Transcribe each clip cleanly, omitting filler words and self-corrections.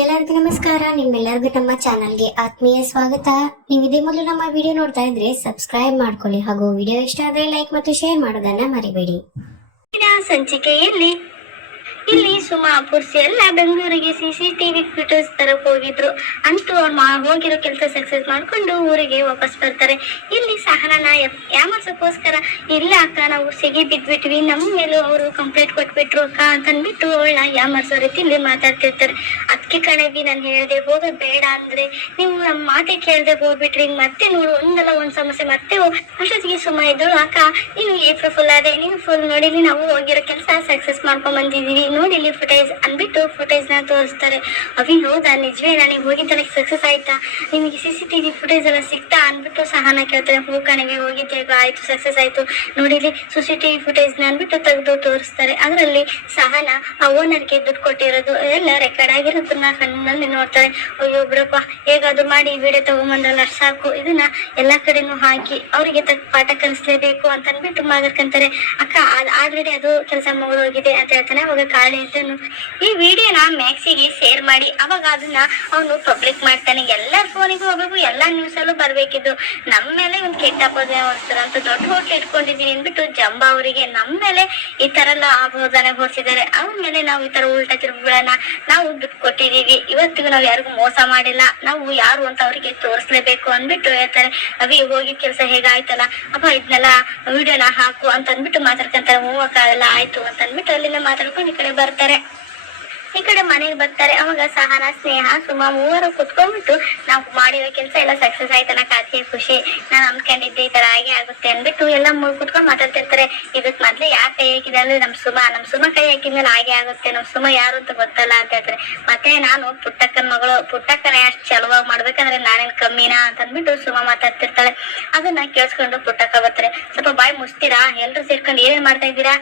ಎಲ್ಲರಿಗೂ ನಮಸ್ಕಾರ. ನಿಮ್ಮೆಲ್ಲರಿಗೂ ನಮ್ಮ ಚಾನಲ್ಗೆ ಆತ್ಮೀಯ ಸ್ವಾಗತ. ನೀವು ಇದೇ ಮೊದಲು ನಮ್ಮ ವಿಡಿಯೋ ನೋಡ್ತಾ ಇದ್ರೆ ಸಬ್ಸ್ಕ್ರೈಬ್ ಮಾಡ್ಕೊಳ್ಳಿ ಹಾಗೂ ವಿಡಿಯೋ ಇಷ್ಟ ಆದ್ರೆ ಲೈಕ್ ಮತ್ತು ಶೇರ್ ಮಾಡೋದನ್ನ ಮರಿಬೇಡಿ. ಸಂಚಿಕೆಯಲ್ಲಿ ಇಲ್ಲಿ ಸುಮಾ ಪುರ್ಸಿ ಎಲ್ಲ ಬೆಂಗಳೂರಿಗೆ CCTV ಫುಟೇಜ್ ತರಕ್ ಹೋಗಿದ್ರು. ಅಂತೂ ಅವ್ರು ಹೋಗಿರೋ ಕೆಲಸ ಸಕ್ಸಸ್ ಮಾಡ್ಕೊಂಡು ಊರಿಗೆ ವಾಪಸ್ ಬರ್ತಾರೆ. ಇಲ್ಲಿ ಸಹನನ ಯಾಮರ್ಸಕ್ಕೋಸ್ಕರ ಇಲ್ಲ ಅಕ್ಕ ನಾವು ಸಿಗಿ ಬಿದ್ಬಿಟ್ವಿ, ನಮ್ಮ ಮೇಲೂ ಅವರು ಕಂಪ್ಲೇಂಟ್ ಕೊಟ್ಬಿಟ್ರು ಅಕ್ಕ ಅಂತಂದ್ಬಿಟ್ಟು ಅವಳನ್ನ ಯಾಮರ್ಸೋ ರೀತಿಯಲ್ಲಿ ಮಾತಾಡ್ತಿರ್ತಾರೆ. ಅದಕ್ಕೆ ಕಣವಿ ನಾನು ಹೇಳ್ದೆ ಹೋಗೋದ್ ಬೇಡ ಅಂದ್ರೆ ನೀವು ನಮ್ಮ ಮಾತೆ ಕೇಳ್ದೆ ಹೋಗ್ಬಿಟ್ರಿ, ಮತ್ತೆ ನೋಡು ಒಂದಲ್ಲ ಒಂದ್ ಸಮಸ್ಯೆ ಮತ್ತೆ ಅಷ್ಟೊತ್ತಿಗೆ ಸುಮಾ ಇದ್ದಳು. ಅಕ್ಕ ನೀವು ಏಪ್ರಿಲ್ ಫುಲ್ ಅದೇ ನೀವು ಫುಲ್ ನೋಡಿಲಿ, ನಾವು ಹೋಗಿರೋ ಕೆಲಸ ಸಕ್ಸಸ್ ಮಾಡ್ಕೊಂಡ್ ಬಂದಿದೀವಿ ನೋಡಿ ಇಲ್ಲಿ ಫುಟೇಜ್ ಅಂದ್ಬಿಟ್ಟು ಫುಟೇಜ್ ನ ತೋರಿಸ್ತಾರೆ. ಅವಿ ಹೌದಾ ನಿಜವೇ ನನಗೆ ಹೋಗಿದ್ದಲ್ಲ ಸಕ್ಸಸ್ ಆಯ್ತಾ, ನಿಮಗೆ CCTV ಫುಟೇಜ್ ಎಲ್ಲ ಸಿಕ್ತಾ ಅಂದ್ಬಿಟ್ಟು ಸಹನ ಕೇಳ್ತಾರೆ. ಹೂ ಕಣಿವೆ ಹೋಗಿದ್ದೆ ಆಯ್ತು ಸಕ್ಸಸ್ ಆಯ್ತು ನೋಡಿಲಿ CCTV ಫುಟೇಜ್ ನ ಅಂದ್ಬಿಟ್ಟು ತೆಗೆದು ತೋರಿಸ್ತಾರೆ. ಅದರಲ್ಲಿ ಸಹನ ಆ ಓನರ್ಗೆ ದುಡ್ಡು ಕೊಟ್ಟಿರೋದು ಎಲ್ಲ ರೆಕಾರ್ಡ್ ಆಗಿರೋದನ್ನ ಕಣ್ಣಲ್ಲಿ ನೋಡ್ತಾರೆ. ಅಯ್ಯೋ ಬಿಡಪ್ಪ ಹೇಗಾದ್ರು ಮಾಡಿ ವಿಡಿಯೋ ತಗೊಂಬಂದ್ರಲ್ಲ ಸಾಕು, ಇದನ್ನ ಎಲ್ಲಾ ಕಡೆನೂ ಹಾಕಿ ಅವರಿಗೆ ಪಾಠ ಕಲಿಸ್ಲೇಬೇಕು ಅಂತ ಅಂದ್ಬಿಟ್ಟು ಮಾತಾಡ್ಕೊಂತಾರೆ. ಅಕ್ಕ ಆಲ್ರೆಡಿ ಅದು ಕೆಲಸ ಮುಗಿದೋಗಿದೆ ಅಂತ ಹೇಳ್ತಾನೆ. ಅವಾಗ ಕಾಳಿ ಇದ್ದನು ಈ ವಿಡಿಯೋನ ಮ್ಯಾಕ್ಸಿಗೆ ಶೇರ್ ಮಾಡಿ ಅವಾಗ ಅದನ್ನ ಅವನು ಪಬ್ಲಿಕ್ ಮಾಡ್ತಾನೆ. ಎಲ್ಲರ ಫೋನಿಗೂ ಹೋಗ್ಬೇಕು, ಎಲ್ಲಾ ನ್ಯೂಸ್ ಅಲ್ಲೂ ಬರ್ಬೇಕಿದ್ದು. ನಮ್ಮ ಮೇಲೆ ಒಂದು ಕೆಟ್ಟ ಅಪೋದನೆ ಹೊರಿಸ್ತಾರ ಅಂತ ದೊಡ್ಡ ಹೋಟ್ಲ್ ಇಟ್ಕೊಂಡಿದೀನಿ ಅಂದ್ಬಿಟ್ಟು ಜಂಬಾ ಅವರಿಗೆ ನಮ್ಮ ಮೇಲೆ ಈ ತರ ಎಲ್ಲ ಅಪೋದನೆ ಹೊರಿಸಿದ್ದಾರೆ. ಅವ್ರ ಮೇಲೆ ನಾವು ಈ ತರ ಉಲ್ಟಾ ತಿರುಗುಗಳನ್ನ ನಾವು ದುಡ್ಡು ಕೊಟ್ಟಿದೀವಿ, ಇವತ್ತಿಗೂ ನಾವು ಯಾರಿಗೂ ಮೋಸ ಮಾಡಿಲ್ಲ, ನಾವು ಯಾರು ಅಂತ ಅವರಿಗೆ ತೋರಿಸ್ಲೇಬೇಕು ಅಂದ್ಬಿಟ್ಟು ಹೇಳ್ತಾರೆ. ಅವಿ ಹೋಗಿದ್ ಕೆಲಸ ಹೇಗಾಯ್ತಲ್ಲ ಅಪ್ಪ ಇದನ್ನೆಲ್ಲ ವಿಡಿಯೋನ ಹಾಕು ಅಂತ ಅಂದ್ಬಿಟ್ಟು ಮಾತಾಡ್ಕೊಂತಾರೆ. ಹೂವಕ್ಕ ಅದೆಲ್ಲ ಆಯ್ತು ಅಂತ ಅಂದ್ಬಿಟ್ಟು ಅಲ್ಲಿಂದ ಮಾತಾಡ್ಕೊಂಡು ಈ ಕಡೆ ಬರ್ತಾರೆ. ಈ ಕಡೆ ಮನೆಗೆ ಬರ್ತಾರೆ. ಅವಾಗ ಸಹನ ಸ್ನೇಹ ಸುಮಾ ಮೂವರು ಕುತ್ಕೊಂಡ್ಬಿಟ್ಟು ನಾವು ಮಾಡಿರೋ ಕೆಲಸ ಎಲ್ಲ ಸಕ್ಸಸ್ ಆಯ್ತನ ಕಾತಿ ಖುಷಿ, ನಾನು ಅನ್ಕೊಂಡಿದ್ದೆ ಈ ತರ ಹಾಗೆ ಆಗುತ್ತೆ ಅಂದ್ಬಿಟ್ಟು ಎಲ್ಲ ಕುತ್ಕೊಂಡ್ ಮಾತಾಡ್ತಿರ್ತಾರೆ. ಇದಕ್ ಮೊದ್ಲು ಯಾರ ಕೈ ಹಾಕಿದೆ ಅಂದ್ರೆ ನಮ್ ಸುಮಾ ಕೈ ಹಾಕಿದ್ಮೇಲೆ ಹಾಗೆ ಆಗುತ್ತೆ, ನಮ್ ಸುಮಾ ಯಾರು ಅಂತ ಗೊತ್ತಲ್ಲ ಅಂತ ಹೇಳ್ತಾರೆ. ಮತ್ತೆ ನಾನು ಪುಟ್ಟಕ್ಕನ ಮಗಳು, ಪುಟ್ಟಕ್ಕನ ಅಷ್ಟು ಚಲುವಾಗಿ ಮಾಡ್ಬೇಕಂದ್ರೆ ನಾನೇನ್ ಕಮ್ಮಿನಾ ಅಂತ ಅಂದ್ಬಿಟ್ಟು ಸುಮಾ ಮಾತಾಡ್ತಿರ್ತಾಳೆ. ಅದನ್ನ ಕೇಳಿಸ್ಕೊಂಡು ಪುಟ್ಟಕ್ಕ ಬರ್ತಾರೆ. ಸ್ವಲ್ಪ ಬಾಯಿ ಮುಚ್ತೀರಾ, ಎಲ್ರು ಸೇರ್ಕೊಂಡು ಏನೇನ್ ಮಾಡ್ತಾ ಇದ್ದೀರಾ,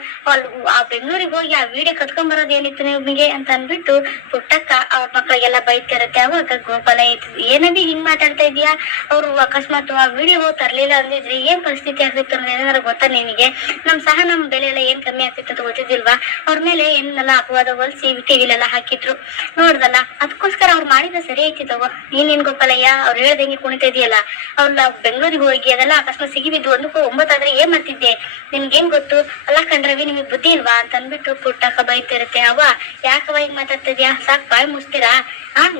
ಆ ಬೆಂಗಳೂರಿಗೆ ಹೋಗಿ ಆ ವಿಡಿಯೋ ಕತ್ಕೊಂಡ್ ಬರೋದು ಏನಿತ್ತು ನಿಮಗೆ ಅಂತ ಅಂದ್ಬಿಟ್ಟು ಪುಟ್ಟಕ್ಕ ಅವ್ರ ಮಕ್ಳಿಗೆಲ್ಲ ಬೈತಿರತ್ತೆ. ಅವಾಗ ಗೋಪಾಲ ಏನವಿ ಹಿಂಗ್ ಮಾತಾಡ್ತಾ ಇದೀಯಾ, ಅವ್ರು ಅಕಸ್ಮಾತ್ ಆ ವಿಡಿಯೋ ತರ್ಲಿಲ್ಲ ಅಂದಿದ್ರೆ ಏನ್ ಪರಿಸ್ಥಿತಿ ಆಗ್ತಿತ್ತು ಅನ್ನೋದು ಏನಾರ ಗೊತ್ತಾ ನಿನಗೆ, ನಮ್ ಬೆಲೆ ಎಲ್ಲ ಏನ್ ಕಮ್ಮಿ ಆಗ್ತಿತ್ತು ಅಂತ ಗೊತ್ತಿದ್ದಿಲ್ವಾ, ಅವ್ರ ಮೇಲೆ ಏನೆಲ್ಲ ಅಪವಾದ ಹೊಲ್ಸಿ ಟಿವಿಲೆಲ್ಲ ಹಾಕಿದ್ರು ನೋಡ್ದಲ್ಲ, ಅದಕ್ಕೋಸ್ಕರ ಅವ್ರು ಮಾಡಿದ ಸರಿ ಐತಿ ತಗೋ. ನೀನ್ ಗೋಪಾಲಯ್ಯ ಅವ್ರು ಹೇಳ್ದಂಗೆ ಕುಣಿತಾ ಇದೆಯಲ್ಲ, ಅವ್ರನ್ನ ಬೆಂಗಳೂರಿಗೆ ಹೋಗಿ ಅದೆಲ್ಲ ಅಕಸ್ಮಾತ್ ಸಿಗಿಬಿದ್ದು 1-9 ಆದ್ರೆ ಏನ್ ಮಾಡ್ತಿದ್ದೆ ನಿನ್ಗೇನ್ ಗೊತ್ತು, ಅಲ್ಲ ಕಂಡ್ರವಿ ನಿಮಗ್ ಬುದ್ಧಿ ಇಲ್ವಾ ಅಂತ ಅಂದ್ಬಿಟ್ಟು ಪುಟ್ಟಕ್ಕ ಬೈತಿರುತ್ತೆ. ಅವ ಯಾಕವ ಹಿಂಗ್ ಮಾತಾಡ್ತಿದ್ಯಾ, ಸಾಕ್ ಬಾಯ್ ಮುಚ್ತೀರಾ,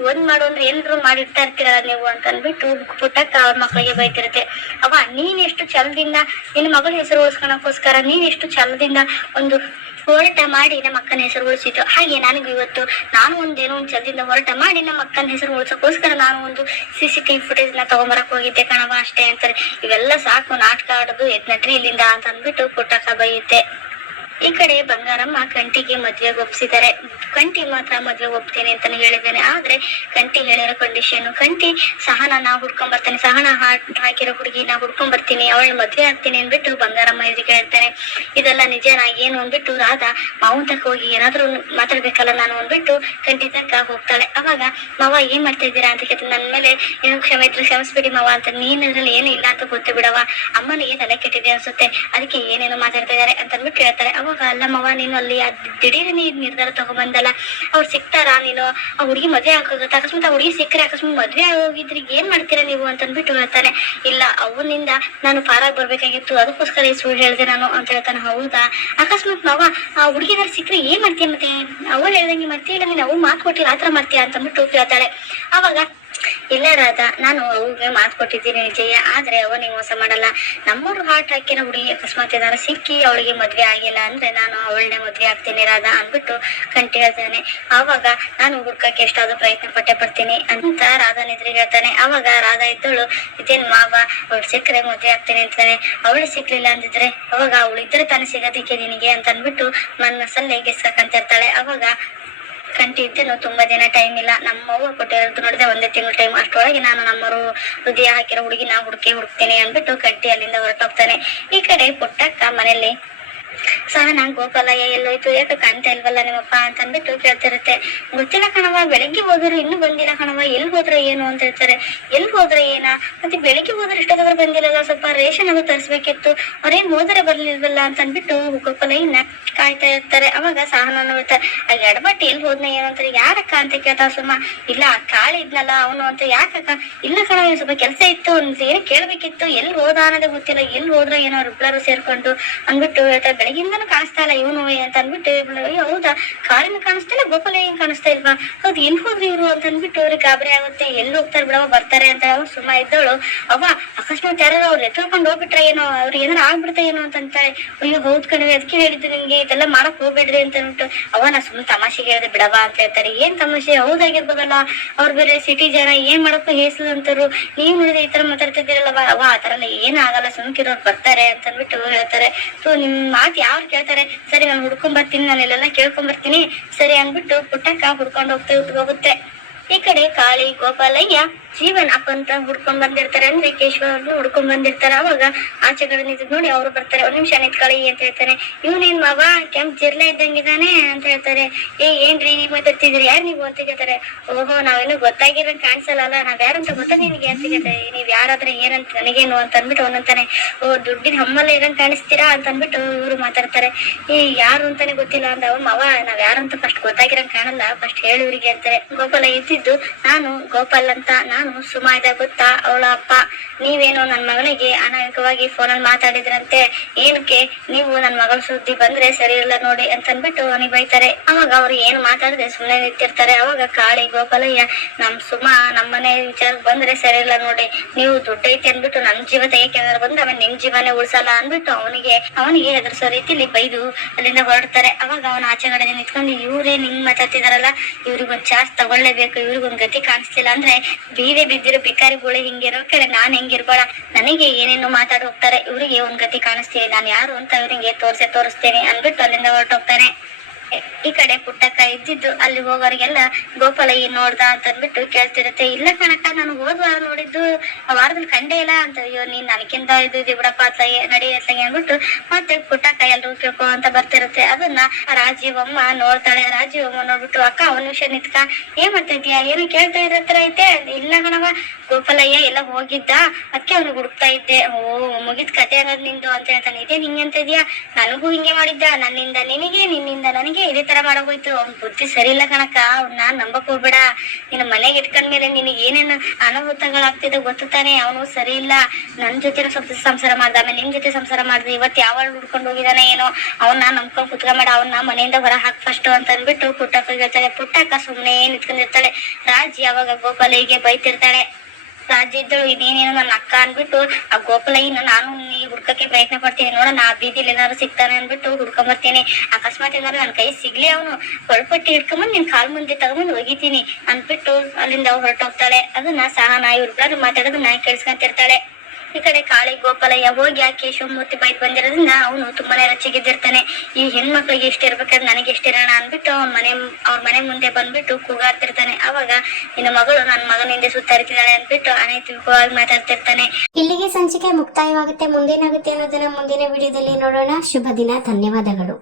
ಒಂದ್ ಮಾಡು ಅಂದ್ರೆ ಏನಾದ್ರು ಮಾಡಿರ್ತಾ ಇರ್ತೀರಲ್ಲ ನೀವು ಅಂತ ಅಂದ್ಬಿಟ್ಟು ಪುಟ್ಟಕ್ಕ ಅವ್ರ ಮಕ್ಳಿಗೆ ಬೈತಿರುತ್ತೆ. ಅವ ನೀನ್ ಎಷ್ಟು ಛಲದಿಂದ ನಿನ್ನ ಮಗಳ ಹೆಸರು ಉಳಿಸ್ಕೊಳಕ್ಕೋಸ್ಕರ ನೀನ್ ಎಷ್ಟು ಛಲದಿಂದ ಒಂದು ಹೋರಾಟ ಮಾಡಿ ನಮ್ಮ ಅಕ್ಕನ ಹೆಸರು ಉಳಿಸಿತ್ತು, ಹಾಗೆ ನನಗೂ ಇವತ್ತು ನಾನು ಒಂದೇನೋ ಒಂದ್ ಛಲದಿಂದ ಹೋರಾಟ ಮಾಡಿ ನಮ್ಮ ಅಕ್ಕನ ಹೆಸರು ಉಳಿಸೋಕೋಸ್ಕರ ನಾನು ಒಂದು CCTV ಫುಟೇಜ್ ನ ತಗೊಂಬರಕ್ ಹೋಗಿದ್ದೆ ಕಣವ ಅಷ್ಟೇ ಅಂತಾರೆ. ಇವೆಲ್ಲ ಸಾಕು ನಾಟಕ ಆಡೋದು ಎದ್ ನಡ್ರಿ ಇಲ್ಲಿಂದ ಅಂತ ಅಂದ್ಬಿಟ್ಟು ಪುಟ್ಟಕ್ಕ ಬೈಯುತ್ತೆ. ಈ ಕಡೆ ಬಂಗಾರಮ್ಮ ಕಂಟಿಗೆ ಮದ್ವೆಗೆ ಒಪ್ಸಿದ್ದಾರೆ. ಕಂಟಿ ಮಾತ್ರ ಮದ್ವೆ ಒಪ್ತೇನೆ ಅಂತಾನೆ ಹೇಳಿದ್ದೇನೆ. ಆದ್ರೆ ಕಂಟಿ ಹೇಳಿರೋ ಕಂಡೀಷನ್, ಕಂಟಿ ಸಹನ ನಾ ಹುಡ್ಕೊಂಡ್ ಬರ್ತಾನೆ, ಸಹನ ಹಾಕಿರೋ ಹುಡುಗಿ ನಾ ಹುಡ್ಕೊಂಡ್ ಬರ್ತೀನಿ, ಅವಳ ಮದ್ವೆ ಆಗ್ತೀನಿ ಅಂದ್ಬಿಟ್ಟು ಬಂಗಾರಮ್ಮ ಎದುರಿಗೆ ಹೇಳ್ತಾನೆ. ಇದೆಲ್ಲ ನಿಜನಾ ಏನು ಅಂದ್ಬಿಟ್ಟು ರಾಧಾ ಮಾವನ್ ತಕ್ಕ ಹೋಗಿ ಏನಾದ್ರು ಮಾತಾಡ್ಬೇಕಲ್ಲ ನಾನು ಅಂದ್ಬಿಟ್ಟು ಕಂಟಿ ತಕ್ಕ ಹೋಗ್ತಾಳೆ. ಅವಾಗ ಮಾವ ಏನ್ ಮಾಡ್ತಾ ಇದ್ದೀರಾ ಅಂತ ಕೇಳ್ತಾನೆ. ನನ್ ಮೇಲೆ ಏನು ಕ್ಷಮೆ ಇದ್ರೆ ಕ್ಷಮಿಸ್ಬಿಡಿ ಮಾವ ಅಂತ, ನೀನ್ ಇದ್ರಲ್ಲಿ ಏನು ಇಲ್ಲ ಅಂತ ಗೊತ್ತು ಬಿಡವ, ಅಮ್ಮನಿಗೆ ತಲೆ ಕೆಟ್ಟಿದೆ ಅನ್ಸುತ್ತೆ ಅದಕ್ಕೆ ಏನೇನೋ ಮಾತಾಡ್ತಾ ಇದಾರೆ ಅಂತ ಅಂದ್ಬಿಟ್ಟು ಹೇಳ್ತಾರೆ. ಅವಾಗ ಅಲ್ಲ ಮಾವ ನೀನು ಅಲ್ಲಿ ದಿಢೀರ್ ನಿರ್ಧಾರ ತಗೊಂಬಂದಲ್ಲ, ಅವ್ರು ಸಿಕ್ತಾರಾ, ನೀನು ಆ ಹುಡುಗಿ ಮದ್ವೆ ಆಗೋಗುತ್ತೆ, ಅಕಸ್ಮಾತ್ ಆ ಹುಡುಗಿ ಸಿಕ್ಕರೆ ಅಕಸ್ಮಾತ್ ಮದ್ವೆ ಹೋಗಿದ್ರಿ ಏನ್ ಮಾಡ್ತೀರಾ ನೀವು ಅಂತ ಅಂದ್ಬಿಟ್ಟು ಹೇಳ್ತಾನೆ. ಇಲ್ಲ ಅವನಿಂದ ನಾನು ಪಾರಾಗಿ ಬರ್ಬೇಕಾಗಿತ್ತು, ಅದಕ್ಕೋಸ್ಕರ ಈ ಸುಳ್ಳು ಹೇಳ್ದೆ ನಾನು ಅಂತ ಹೇಳ್ತಾನೆ. ಹೌದಾ, ಅಕಸ್ಮಾತ್ ಮಾವ ಆ ಹುಡುಗಿದಾರ ಸಿಕ್ಕರೆ ಏನ್ ಮಾಡ್ತೀಯ, ಮತ್ತೆ ಅವ್ರು ಹೇಳ್ದಂಗೆ ಮಾಡ್ತೀಯ, ಇಲ್ಲ ನೀನು ಅವು ಮಾತು ಕೊಟ್ಟಿಲ್ಲ ಆತರ ಮಾಡ್ತೀಯ ಅಂತ ಅಂದ್ಬಿಟ್ಟು ಹೇಳ್ತಾಳೆ. ಅವಾಗ ಇಲ್ಲ ರಾಧಾ ನಾನು ಅವ್ಗೆ ಮಾತು ಕೊಟ್ಟಿದ್ದೀನಿ ನಿಜಯ್ಯ, ಆದ್ರೆ ಅವನಿಗೆ ಮೋಸ ಮಾಡಲ್ಲ, ನಮ್ಮವ್ರು ಹಾರ್ಟ್ ಹಾಕಿರೋ ಹುಡುಗಿ ಅಕಸ್ಮಾತ್ ಏನಾರ ಸಿಕ್ಕಿ ಅವಳಿಗೆ ಮದ್ವೆ ಆಗಿಲ್ಲ ಅಂದ್ರೆ ನಾನು ಅವಳನ್ನೇ ಮದ್ವೆ ಆಗ್ತೀನಿ ರಾಧಾ ಅಂದ್ಬಿಟ್ಟು ಕಂಟಿ ಹೇಳ್ತಾನೆ. ಆವಾಗ ನಾನು ಹುಡ್ಕಕ್ಕೆ ಎಷ್ಟಾದ್ರೂ ಪ್ರಯತ್ನ ಪಟ್ಟೆ ಪಡ್ತೀನಿ ಅಂತ ರಾಧಾ ನಿದ್ರೆ ಹೇಳ್ತಾನೆ. ಅವಾಗ ರಾಧಾ ಇದ್ದಳು ಇದೇನ್ ಮಾವ ಅವಳು ಸಿಕ್ಕರೆ ಮದ್ವೆ ಆಗ್ತೀನಿ ಅಂತಾನೆ, ಅವಳು ಸಿಕ್ಲಿಲ್ಲ ಅಂದಿದ್ರೆ ಅವಾಗ ಅವಳಿದ್ರೆ ತಾನೇ ಸಿಗೋದಿಕ್ಕೆ ನಿನಗೆ ಅಂತ ಅಂದ್ಬಿಟ್ಟು ಮನಸ್ಸಲ್ಲಿ ಗೆಸ್ಕಂತಿರ್ತಾಳೆ. ಅವಾಗ ಕಂಟಿ ಇದ್ದೇನು ತುಂಬಾ ದಿನ ಟೈಮ್ ಇಲ್ಲ, ನಮ್ಮವ್ವ ಕೊಟ್ಟಿರೋದು ನೋಡಿದ್ರೆ 1 ತಿಂಗಳು ಟೈಮ್, ಅಷ್ಟೊಳಗೆ ನಾನು ನಮ್ಮರು ಹೃದಯ ಹಾಕಿರೋ ಹುಡುಗಿ ನಾ ಹುಡುಕ್ತೇನೆ ಅಂದ್ಬಿಟ್ಟು ಕಂಟಿ ಅಲ್ಲಿಂದ ಹೊರಟೋಗ್ತಾನೆ. ಈ ಕಡೆ ಪುಟ್ಟಕ್ಕ ಮನೇಲಿ ಸಹನ ಗೋಪಾಲಯ್ಯ ಎಲ್ಲೋಯ್ತು, ಯಾಕೆ ಕಾಣ್ತಾ ಇಲ್ವಲ್ಲ ನಿಮ್ಮಪ್ಪ ಅಂತ ಅಂದ್ಬಿಟ್ಟು ಕೇಳ್ತಿರುತ್ತೆ. ಗೊತ್ತಿಲ್ಲ ಕಣವ, ಬೆಳಗ್ಗೆ ಹೋದ್ರು ಇನ್ನೂ ಬಂದಿಲ್ಲ ಕಣವ, ಎಲ್ಲಿ ಹೋದ್ರೆ ಏನು ಅಂತ ಹೇಳ್ತಾರೆ. ಎಲ್ಲಿ ಹೋದ್ರೆ ಏನಾ, ಮತ್ತೆ ಬೆಳಿಗ್ಗೆ ಹೋದ್ರೆ ಇಷ್ಟೊತ್ತಾದ್ರೂ ಬಂದಿಲ್ಲ, ಸ್ವಲ್ಪ ರೇಷನ್ ಅದು ತರಿಸ್ಬೇಕಿತ್ತು, ಅವ್ರೇನ್ ಹೋದರೆ ಬರ್ಲಿಲ್ವಲ್ಲ ಅಂತ ಅಂದ್ಬಿಟ್ಟು ಗೋಪಾಲಯ್ಯನ ಕಾಯ್ತಾ ಇರ್ತಾರೆ. ಅವಾಗ ಸಹನ ಹೇಳ್ತಾರೆ, ಆ ಎಡಬಟ್ಟು ಎಲ್ಲಿ ಹೋದ್ನ ಏನು ಅಂತಾರೆ. ಯಾರಕ್ಕ ಅಂತ ಕೇಳ್ತಾ ಸುಮ್ಮ. ಇಲ್ಲ ಕಾಳಿ ಇದ್ನಲ್ಲ ಅವನು ಅಂತ. ಯಾಕಕ್ಕ? ಇಲ್ಲ ಕಣ, ಸ್ವಲ್ಪ ಕೆಲಸ ಇತ್ತು, ಒಂದು ಏನು ಕೇಳ್ಬೇಕಿತ್ತು, ಎಲ್ಲಿ ಹೋದ ಅನ್ನೋದೇ ಗೊತ್ತಿಲ್ಲ, ಎಲ್ಲಿ ಹೋದ್ರ ಏನೋ ಅವ್ರಿಬ್ಬರು ಸೇರ್ಕೊಂಡು ಅಂದ್ಬಿಟ್ಟು ಹೇಳ್ತಾರೆ. ಬೆಳಗಿಂದನೂ ಕಾಣಿಸ್ತಾ ಇಲ್ಲ ಇವನು ಅಂತ ಅಂದ್ಬಿಟ್ಟು, ಹೌದಾ ಕಾಳಿನ ಕಾಣಿಸ್ತಿಲ್ಲ, ಗೋಪಾಲಯ್ಯನ್ ಕಾಣಿಸ್ತಾ ಇಲ್ವಾ, ಹೌದು ಎಲ್ಲಿ ಹೋದ್ರಿ ಇವ್ರು ಅಂತ ಅಂದ್ಬಿಟ್ಟು ಅವ್ರಿಗೆ ಗಾಬರಿ ಆಗುತ್ತೆ. ಎಲ್ಲಿ ಹೋಗ್ತಾರೆ ಬಿಡವ, ಬರ್ತಾರೆ ಅಂತ ಅವ್ರು ಸುಮ್ಮ ಇದ್ದವಳು. ಅವ್ವ ಅಕಸ್ಮಾತ್ ಯಾರು ಅವ್ರು ಎತ್ಕೊಂಡ್ ಹೋಗ್ಬಿಟ್ರೆ ಏನೋ, ಅವ್ರಿಗೆ ಏನಾರು ಆಗ್ಬಿಡ್ತಾ ಏನೋ ಅಂತ ಅಂತಾಳೆ. ಅಯ್ಯೋ ಹೌದ್ ಕಣವೆ, ಅದಕ್ಕೆ ಹೇಳಿದ್ದು ನಿಮ್ಗೆ ಇದೆಲ್ಲ ಮಾಡಕ್ ಹೋಗ್ಬೇಡ್ರಿ ಅಂತ ಅಂದ್ಬಿಟ್ಟು. ಅವ್ವ ನಾ ಸುಮ್ಮನೆ ತಮಾಷೆಗೆ ಹೇಳಿದೆ ಬಿಡವ ಅಂತ ಹೇಳ್ತಾರೆ. ಏನ್ ತಮಾಷೆ, ಹೌದಾಗಿರ್ಬೋದಲ್ಲ, ಅವ್ರು ಬೇರೆ ಸಿಟಿ ಜನ, ಏನ್ ಮಾಡಕ್ಕೂ ಹೇಸಲು ಅಂತಾರು, ನೀವ್ ನೋಡಿದ್ರೆ ಈ ತರ ಮಾತಾಡ್ತಿದ್ದೀರಲ್ಲವ. ಅವ್ವ ಆ ತರ ಎಲ್ಲ ಏನ್ ಆಗಲ್ಲ, ಸುಮ್ಕಿರೋರು ಬರ್ತಾರೆ ಅಂತ ಅಂದ್ಬಿಟ್ಟು ಹೇಳ್ತಾರೆ. ಸೊ ನಿಮ್ ಮಾತು ಯಾರು ಕೇಳ್ತಾರೆ, ಸರಿ ನಾನು ಹುಡ್ಕೊಂಡ್ ಬರ್ತೀನಿ, ನಾನು ಇಲ್ಲೆಲ್ಲ ಕೇಳ್ಕೊಂಡ್ ಬರ್ತೀನಿ ಸರಿ ಅಂದ್ಬಿಟ್ಟು ಪುಟ್ಟಕ್ಕ ಹುಡ್ಕೊಂಡು ಹೋಗುತ್ತೆ. ಈ ಕಡೆ ಕಾಳಿ ಗೋಪಾಲಯ್ಯ ಜೀವನ್ ಅಪ್ಪಂತ ಹುಡ್ಕೊಂಡ್ ಬಂದಿರ್ತಾರೆ, ಅಂದ್ರೆ ಕೇಶವನು ಹುಡ್ಕೊಂಡ್ ಬಂದಿರ್ತಾರೆ. ಅವಾಗ ಆಚೆಗಡೆ ನಿಂತಿದ್ ನೋಡಿ ಅವ್ರು ಬರ್ತಾರೆ. ಒಂದ್ ನಿಮಿಷ ನಿಂತ್ಕೊಳ್ಳಿ ಅಂತ ಹೇಳ್ತಾರೆ. ಇವ್ನೇನ್ ಮಾವ ಕೆಂಪ್ ಜಿರ್ಲೆ ಇದ್ದಂಗಿದಾನೆ ಅಂತ ಹೇಳ್ತಾರೆ. ಏನ್ರಿ ನೀವ್ ಮಾತಾಡ್ತಿದ್ರಿ, ಯಾರು ನೀವು ಅಂತ ಕೇಳ್ತಾರೆ. ಓಹೋ ನಾವೇನು ಗೊತ್ತಾಗಿರಂಗ್ ಕಾಣಿಸಲ್ಲ, ನಾವ್ ಯಾರಂತ ಗೊತ್ತಾ ನಿನ್ಗೆ ಅಂತ ಕೇಳ್ತಾರೆ. ನೀವ್ ಯಾರಾದ್ರೆ ಏನಂತ ನನಗೇನು ಅಂತ ಅಂದ್ಬಿಟ್ಟು ಅವನಂತಾನೆ. ಓ ದುಡ್ಡಿನ ಹಮ್ಮಲ್ಲ ಇರಂಗ್ ಕಾಣಿಸ್ತೀರಾ ಅಂತ ಅಂದ್ಬಿಟ್ಟು ಇವ್ರು ಮಾತಾಡ್ತಾರೆ. ಯಾರು ಅಂತಾನೆ ಗೊತ್ತಿಲ್ಲ ಅಂತ. ಅವ್ರ ಮಾವ ನಾವ್ ಯಾರಂತ ಫಸ್ಟ್ ಗೊತ್ತಾಗಿರಂಗ್ ಕಾಣಲ್ಲ, ಫಸ್ಟ್ ಹೇಳಿವ್ರಿಗೆ ಅಂತಾರೆ. ಗೋಪಾಲ ಇದ್ದಿದ್ದು ನಾನು ಗೋಪಾಲ್ ಅಂತ, ನಾನು ಸುಮಾ ಇದ್ದ ಗೊತ್ತಾ ಅವಳ ಅಪ್ಪ. ನೀವೇನು ನನ್ ಮಗಳಿಗೆ ಅನಾಮಿಕವಾಗಿ ಫೋನಲ್ಲಿ ಮಾತಾಡಿದ್ರಂತೆ, ಏನಕ್ಕೆ ನೀವು ನನ್ ಮಗಳ ಸುದ್ದಿ ಬಂದ್ರೆ ಸರಿ ಇಲ್ಲ ನೋಡಿ ಅಂತ ಅಂದ್ಬಿಟ್ಟು ಅವನಿಗೆ ಬೈತಾರೆ. ಅವಾಗ ಅವ್ರು ಏನು ಮಾತಾಡದೆ ಸುಮ್ನೆ ನಿಂತಿರ್ತಾರೆ. ಅವಾಗ ಕಾಳಿ ಗೋಪಾಲಯ್ಯ, ನಮ್ ಸುಮಾ ನಮ್ಮನೆ ವಿಚಾರಕ್ಕೆ ಬಂದ್ರೆ ಸರಿ ಇಲ್ಲ ನೋಡಿ, ನೀವು ದುಡ್ಡು ಐತಿ ಅಂದ್ಬಿಟ್ಟು ನನ್ ಜೀವ ತೆಗೆಯಕ್ಕೆ ಬಂದ್ರೆ ಅವನ್ ನಿಮ್ ಜೀವನೇ ಉಳ್ಸಲ್ಲ ಅಂದ್ಬಿಟ್ಟು ಅವನಿಗೆ ಹೆದರ್ಸೋ ರೀತಿಲಿ ಬೈದು ಅಲ್ಲಿಂದ ಹೊರಡ್ತಾರೆ. ಅವಾಗ ಅವನ ಆಚೆಗಡೆ ನಿಂತ್ಕೊಂಡು, ಇವ್ರೇ ನಿಂಗ್ ಮಾತಾಡ್ತಿದಾರಲ್ಲ, ಇವ್ರಿಗೊಂದ್ ಚಾರ್ಜ್ ತಗೊಳ್ಳೇಬೇಕು, ಇವ್ರಿಗೊಂದ್ ಗತಿ ಕಾಣಿಸ್ತಿಲ್ಲ ಅಂದ್ರೆ ಬೀದೆ ಬಿದ್ದಿರೋ ಬಿಕಾರಿಗಳು ಹಿಂಗಿರೋ ಕಡೆ ನಾನ್ ಹೆಂಗಿರ್ಬೇಡ, ನನಗೆ ಏನೇನು ಮಾತಾಡಿ ಹೋಗ್ತಾರೆ, ಇವ್ರಿಗೆ ಒಂದ್ ಗತಿ ಕಾಣಿಸ್ತೀನಿ, ನಾನ್ ಯಾರು ಅಂತ ಇವ್ರಿಗೆ ತೋರಿಸ್ತೇನೆ ಅಂದ್ಬಿಟ್ಟು ಅಲ್ಲಿಂದ ಹೊರಟೋಗ್ತಾನೆ. ಈ ಕಡೆ ಪುಟ್ಟಕ್ಕ ಇದ್ದಿದ್ದು ಅಲ್ಲಿ ಹೋಗೋರಿಗೆಲ್ಲ ಗೋಪಾಲಯ್ಯ ನೋಡ್ದ ಅಂತ ಅಂದ್ಬಿಟ್ಟು ಕೇಳ್ತಿರುತ್ತೆ. ಇಲ್ಲ ಕಣಕ್ಕ, ನಾನು ಹೋದ್ ವಾರ ನೋಡಿದ್ದು, ಆ ವಾರದಲ್ಲಿ ಕಂಡೇ ಇಲ್ಲ ಅಂತ. ಅಯ್ಯೋ ನೀನ್ ನನಗಿಂತ ಇದು ಬಿಡಪ್ಪ ಅತ್ಲಾಗೆ ನಡಿ ಅತ್ಲಾಗೆ ಅಂದ್ಬಿಟ್ಟು ಮತ್ತೆ ಪುಟ್ಟಕ್ಕ ಎಲ್ರು ಕೇಳ್ಕೊ ಅಂತ ಬರ್ತಿರುತ್ತೆ. ಅದನ್ನ ರಾಜೀವಮ್ಮ ನೋಡ್ತಾಳೆ. ರಾಜೀವಮ್ಮ ನೋಡ್ಬಿಟ್ಟು, ಅಕ್ಕ ಒಂದ್ ನಿಮಿಷ ನಿತ್ಕ, ಏನ್ ಮಾಡ್ತಿದ್ಯಾ, ಏನು ಕೇಳ್ತಾ ಇರತ್ರ ಐತೆ. ಇಲ್ಲ ಕಣವ, ಗೋಪಾಲಯ್ಯ ಎಲ್ಲ ಹೋಗಿದ್ದ, ಅದಕ್ಕೆ ಅವ್ನಿಗೆ ಹುಡುಕ್ತಾ ಇದ್ದೆ. ಓ ಮುಗಿದ್ ಕತೆ ಅನ್ನೋದು ನಿಂದು ಅಂತ ಹೇಳ್ತಾನೆ. ಇದೇ ನಿಂಗೆ ಅಂತ ಇದೆಯಾ, ನನಗೂ ಹಿಂಗೆ ಮಾಡಿದ್ದ, ನನ್ನಿಂದ ನಿನಗೆ ನಿನ್ನಿಂದ ನನಗೆ ಇದೇ ತರ ಮಾಡೋಗೋಯ್ತು. ಅವ್ನ್ ಬುದ್ಧಿ ಸರಿ ಇಲ್ಲ ಕಣಕ್ಕ, ಅವ್ನ ನಂಬಕ್ ಹೋಗ್ಬೇಡ. ನಿನ್ನ ಮನೆಗೆ ಇಟ್ಕೊಂಡ್ಮೇಲೆ ನಿನಗೆ ಏನೇನು ಅನಾಹುತಗಳಾಗ್ತಿದೆ ಗೊತ್ತು ತಾನೆ. ಅವನು ಸರಿ ಇಲ್ಲ, ನನ್ ಜೊತೆ ಸ್ವಲ್ಪ ಸಂಸಾರ ಮಾಡ್ದ, ಆಮೇಲೆ ನಿಮ್ ಜೊತೆ ಸಂಸಾರ ಮಾಡ್ದೆ, ಇವತ್ತು ಯಾವಾಗ ಹುಡ್ಕೊಂಡು ಹೋಗಿದಾನೆ ಏನೋ, ಅವನ್ನ ನಂಬ್ಕೊಂಡ್ ಕುತ್ಕೊಂಬೇಡ, ಅವನ್ನ ಮನೆಯಿಂದ ಹೊರ ಹಾಕ್ ಫಸ್ಟ್ ಅಂತ ಅಂದ್ಬಿಟ್ಟು ಪುಟ್ಟಕ್ಕ ಹೇಳ್ತಾಳೆ. ಪುಟ್ಟಕ್ಕ ಸುಮ್ನೆ ನಿಂತ್ಕೊಂಡಿರ್ತಾಳೆ. ರಾಜಿ ಅವಾಗ ಗೋಪಾಲಯ್ಯಗೆ ಬೈತಿರ್ತಾಳೆ. ರಾಜಿ ಇದ್ದಳು, ಇದೇನೇನು ನನ್ನ ಅಕ್ಕ ಅನ್ಬಿಟ್ಟು ಆ ಗೋಪಾಲಯ್ಯನ ನಾನು ಹುಡ್ಕಕ್ಕೆ ಪ್ರಯತ್ನ ಪಡ್ತೀನಿ, ನೋಡೋಣ ಆ ಬೀದಿಲಿ ಏನಾದ್ರು ಸಿಗ್ತಾನೆ ಅನ್ಬಿಟ್ಟು ಹುಡ್ಕೊಂಡ್ ಬರ್ತೀನಿ. ಅಕಸ್ಮಾತ್ ಏನಾದ್ರು ನನ್ ಕೈ ಸಿಗ್ಲಿ, ಅವನು ಕೊಳ್ಪಟ್ಟಿ ಹಿಡ್ಕೊಂಬಂದ್ ನಿನ್ ಕಾಲ್ ಮುಂದೆ ತಗೊಂಬಂದ್ ಒಗಿತೀನಿ ಅಂದ್ಬಿಟ್ಟು ಅಲ್ಲಿಂದ ಹೊರಟೋಗ್ತಾಳೆ. ಅದನ್ನ ಸಹನ ಇವ್ರಿಬ್ರು ಮಾತಾಡೋದನ್ನ ಕೇಳಿಸ್ಕೊಂತಿರ್ತಾಳೆ. ಈ ಕಡೆ ಕಾಳಿ ಗೋಪಾಲಯ್ಯ ಹೋಗಿ ಆ ಕೇಶವಮೂರ್ತಿ ಬೈಕ್ ಬಂದಿರೋದ್ರಿಂದ ಅವನು ತುಂಬಾನೇ ರಚ್ಚಿಗೆದ್ದಿರ್ತಾನೆ. ಈ ಹೆಣ್ಮಕ್ಳಿಗೆ ಎಷ್ಟ ಇರ್ಬೇಕಾದ್ರೆ ನನಗೆ ಎಷ್ಟಿರೋಣ ಅನ್ಬಿಟ್ಟು ಅವ್ರ ಮನೆ ಮುಂದೆ ಬಂದ್ಬಿಟ್ಟು ಕೂಗಾಡ್ತಿರ್ತಾನೆ. ಅವಾಗ ನಿನ್ನ ಮಗಳು ನನ್ನ ಮಗನ ಹಿಂದೆ ಸುತ್ತಾಡ್ತಿದ್ದಾಳೆ ಅಂದ್ಬಿಟ್ಟು ಅನೈತಿಕವಾಗಿ ಮಾತಾಡ್ತಿರ್ತಾನೆ. ಇಲ್ಲಿಗೆ ಸಂಚಿಕೆ ಮುಕ್ತಾಯವಾಗುತ್ತೆ. ಮುಂದೇನಾಗುತ್ತೆ ಅನ್ನೋದನ್ನ ಮುಂದಿನ ವಿಡಿಯೋದಲ್ಲಿ ನೋಡೋಣ. ಶುಭ ದಿನ. ಧನ್ಯವಾದಗಳು.